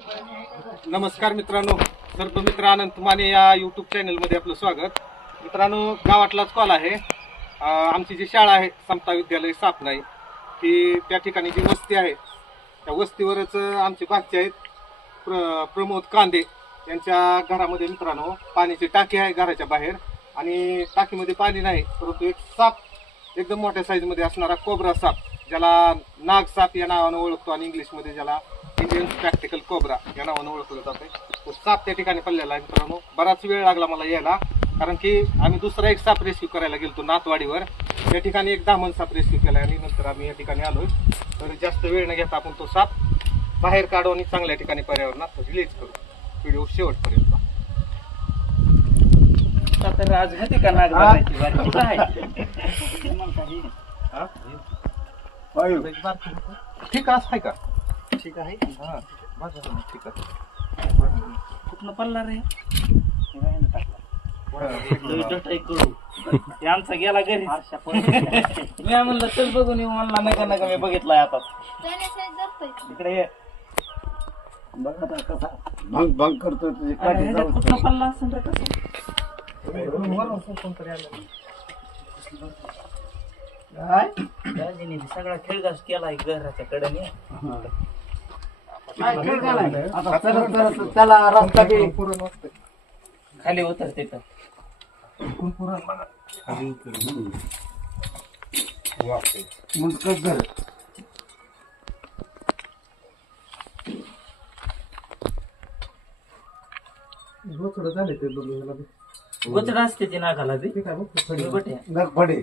नमस्कार मित्रांनो. सर्प मित्र आनंद माने या यूट्यूब चॅनलमध्ये आपलं स्वागत. मित्रांनो गावातलाच कॉल आहे. आमची जी शाळा आहे समता विद्यालय सापनाई ती त्या ठिकाणी जी वस्ती आहे त्या वस्तीवरच आमचे भाचे आहेत प्र प्रमोद कांदे यांच्या घरामध्ये मित्रांनो पाण्याची टाकी आहे घराच्या बाहेर आणि टाकीमध्ये पाणी नाही परंतु एक साप एकदम मोठ्या साईजमध्ये असणारा कोबरा साप ज्याला नाग साप या नावानं ओळखतो आणि इंग्लिशमध्ये ज्याला इंडियन प्रॅक्टिकल कोबरा या नावानं ओळखलं जातं तो साप त्या ठिकाणी पडलेला आहे मित्रांनो. बराच वेळ लागला मला यायला कारण की आम्ही दुसरा एक साप रेस्क्यू करायला गेलतो नातवाडीवर. त्या ठिकाणी एक दामन साप रेस्क्यू केला आणि नंतर आम्ही या ठिकाणी आलोय. तर जास्त वेळ न घेता आपण तो साप बाहेर काढू आणि चांगल्या ठिकाणी पर्यावरणात रिलीज करू. व्हिडिओ शेवटपर्यंत तर आज का? हा? ठीक आहे आहे का? ठीक आहे. हा पण ठीक आहे. कुठनं पडला रे? हे एक करू. ते आमचा गेला घरी. मी म्हणलं चल बघून येऊ म्हणला नका नका मी बघितलाय आता. इकडे ये. बघ आता कसा भंग भंग करतो तुझी. अरे, काठी ह्याच्यात जाऊ कुठनं पडला असेल रे कसं? काय? सगळा खेळगास केलाय घराच्या कडेने? आता त्याला रस्ता बी. खाली उतर तिथं. मुंडकं धर. गोचड असते ती नागाला बी. बटे नख फडे वरी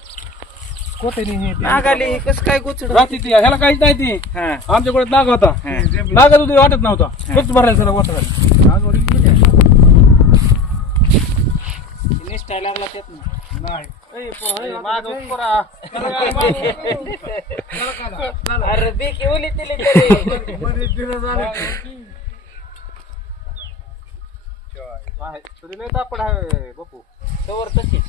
नागाली कस काय गोचड? रात्री ती ह्याला काहीच नाही ती. हा. आमच्याकडे नाग होता. नाग तुझी वाटत नव्हता. फक्त भरायला सगळं वाटत निष्ठा लागला त्यात ना. अरे बेकी ओली तिले तरी. तरी लय तापड आहे बापू. तवर तशीच.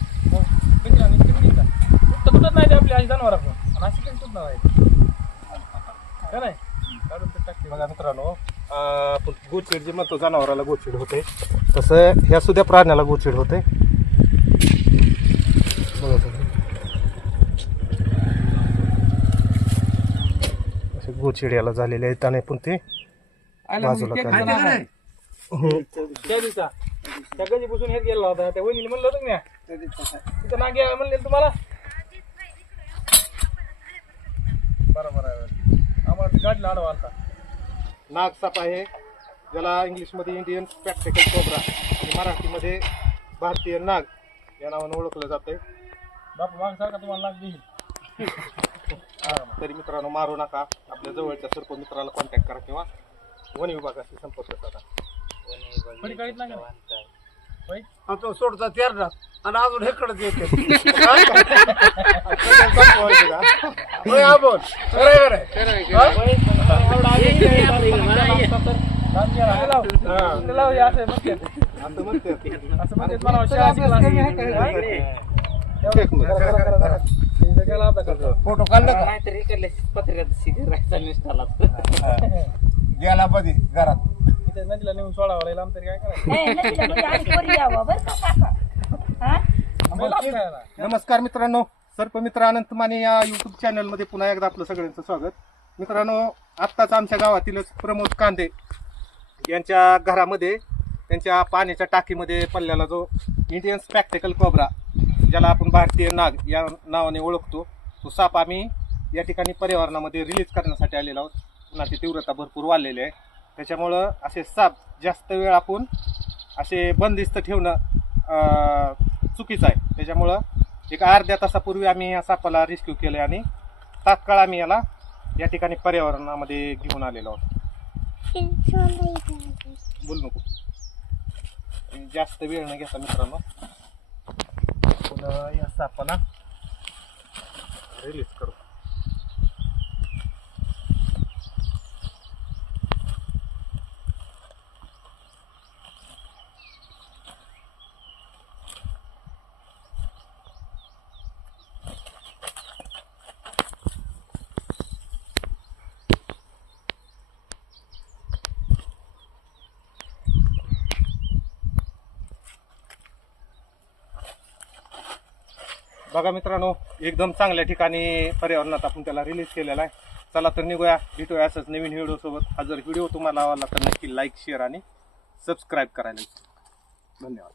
ते आपली आई जनावर आणि अशी काही सुद्धा नाही का नाही? काढून ते टाकते बघा मित्रांनो अं, आपण गोचिड जे म्हणतो जनावराला गोचिड होते तसं ह्या सुद्धा प्राण्याला गोचिड होते. बघा तुम्ही. असे गोचिड याला झालेले आहेत आणि पण ते बाजूला काढले. त्या दिवसा. त्या गजी बसून हेच गेला होता. त्या वहिनीला म्हणलं होतं ना तिथं नाग म्हणले तुम्हाला? बरोबर आहे. आम्हाला गाडीला आडवा आलता. नाग साप आहे. ज्याला इंग्लिशमध्ये इंडियन प्रॅक्टिकल कोबरा आणि मराठीमध्ये भारतीय नाग या नावानं ओळखलं जातंय. बापू माग सारखा तुम्हाला नाग देईल तरी मित्रांनो मारू नका. आपल्या जवळच्या सर्प मित्राला कॉन्टॅक्ट करा किंवा वन विभागाशी संपर्क करा नाही का? होय? आणि तो सोडता तेरडा आणि अजून हेकडच येते होय, हा. बरोबर आहे. हे. हे हे? फोटो काढलं का नाहीतर इकडले पत्र्यात शिकरायचा निष्ठाला गेला बधी घरात इथे नदीला नेऊन सोडावं लागेल आमचं तरी काय करायचं आम्हाला लाभ काय आला? नमस्कार मित्रांनो सर्प मित्र अनंत माने या युट्यूब चॅनलमध्ये पुन्हा एकदा आपलं सगळ्यांचं स्वागत मित्रांनो आत्ताच आमच्या गावातीलच प्रमोद कांदे यांच्या घरामध्ये त्यांच्या पाण्याच्या टाकीमध्ये पडलेला जो इंडियन स्पॅक्टिकल कोबरा ज्याला आपण भारतीय नाग या नावाने ओळखतो तो साप आम्ही या ठिकाणी पर्यावरणामध्ये रिलीज करण्यासाठी आलेलो आहोत. पुन्हा तीव्रता भरपूर वाढलेली आहे. त्याच्यामुळं असे साप जास्त वेळ आपण असे बंदिस्त ठेवणं चुकीचं आहे. त्याच्यामुळं एक अर्ध्या तासापूर्वी आम्ही या सापाला रेस्क्यू केलं आणि तात्काळ आम्ही याला या ठिकाणी पर्यावरणामध्ये घेऊन आलेलो आहोत. बोल नको. जास्त वेळ न घेता मित्रांनो या सापाला रिलीज करू बघा मित्रांनो एकदम चांगल्या ठिकाणी पर्यावरणात आपण त्याला रिलीज केलेला आहे. चला तर निघूया भेटूया असंच नवीन व्हिडिओसोबत हा जर व्हिडिओ तुम्हाला आवडला तर नक्की लाईक शेअर आणि सबस्क्राईब करायला धन्यवाद.